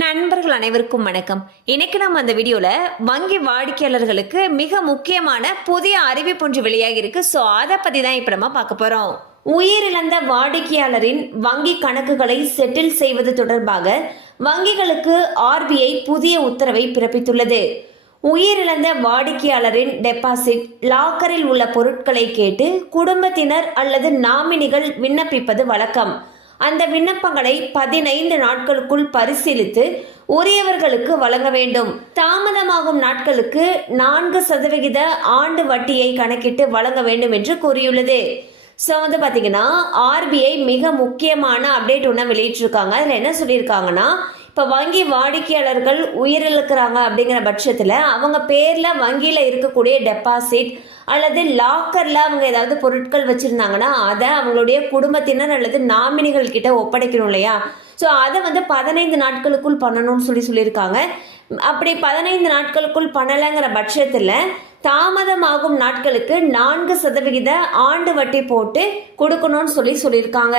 நண்பர்கள் அனைவருக்கும் வணக்கம். இன்னைக்கு நம்ம அந்த வீடியோல வங்கி வாடிக்கையாளர்களுக்கு மிக முக்கியமான புதிய அறிவிப்பு ஒன்று வெளியாகி இருக்கு. ஸோ அதை பத்தி தான் இப்போ நம்ம பார்க்க போறோம். உயிரிழந்த வாடிக்கையாளரின் வங்கி கணக்குகளை செட்டில் செய்வது தொடர்பாக வங்கிகளுக்கு ஆர்பிஐ புதிய உத்தரவை பிறப்பித்துள்ளது. உயிரிழந்த வாடிக்கையாளரின் டெபாசிட் லாக்கரில் உள்ள பொருட்களை கேட்டு குடும்பத்தினர் அல்லது நாமினிகள் விண்ணப்பிப்பது வழக்கம். அந்த விண்ணப்பங்களை பதினைந்து நாட்களுக்குள் பரிசீலித்து உரியவர்களுக்கு வழங்க வேண்டும். தாமதமாகும் நாட்களுக்கு நான்கு சதவிகித ஆண்டு வட்டியை கணக்கிட்டு வழங்க வேண்டும் என்று கூறியுள்ளது. ஸோ வந்து பார்த்தீங்கன்னா ஆர்பிஐ மிக முக்கியமான அப்டேட் ஒன்று வெளியிட்டிருக்காங்க. அதில் என்ன சொல்லியிருக்காங்கன்னா இப்போ வங்கி வாடிக்கையாளர்கள் உயிரிழக்கிறாங்க அப்படிங்கிற பட்சத்தில் அவங்க பேரில் வங்கியில் இருக்கக்கூடிய டெபாசிட் அல்லது லாக்கரில் அவங்க ஏதாவது பொருட்கள் வச்சுருந்தாங்கன்னா அதை அவங்களுடைய குடும்பத்தினர் அல்லது நாமினிகள் கிட்ட ஒப்படைக்கணும் இல்லையா? ஸோ அதை வந்து பதினைந்து நாட்களுக்குள் பண்ணணும்னு சொல்லி சொல்லியிருக்காங்க. அப்படி பதினைந்து நாட்களுக்குள் பண்ணலைங்கிற பட்சத்தில் தாமதமாகும் நாட்களுக்கு நான்கு சதவிகித ஆண்டு வட்டி போட்டு கொடுக்கணும்னு சொல்லி சொல்லியிருக்காங்க.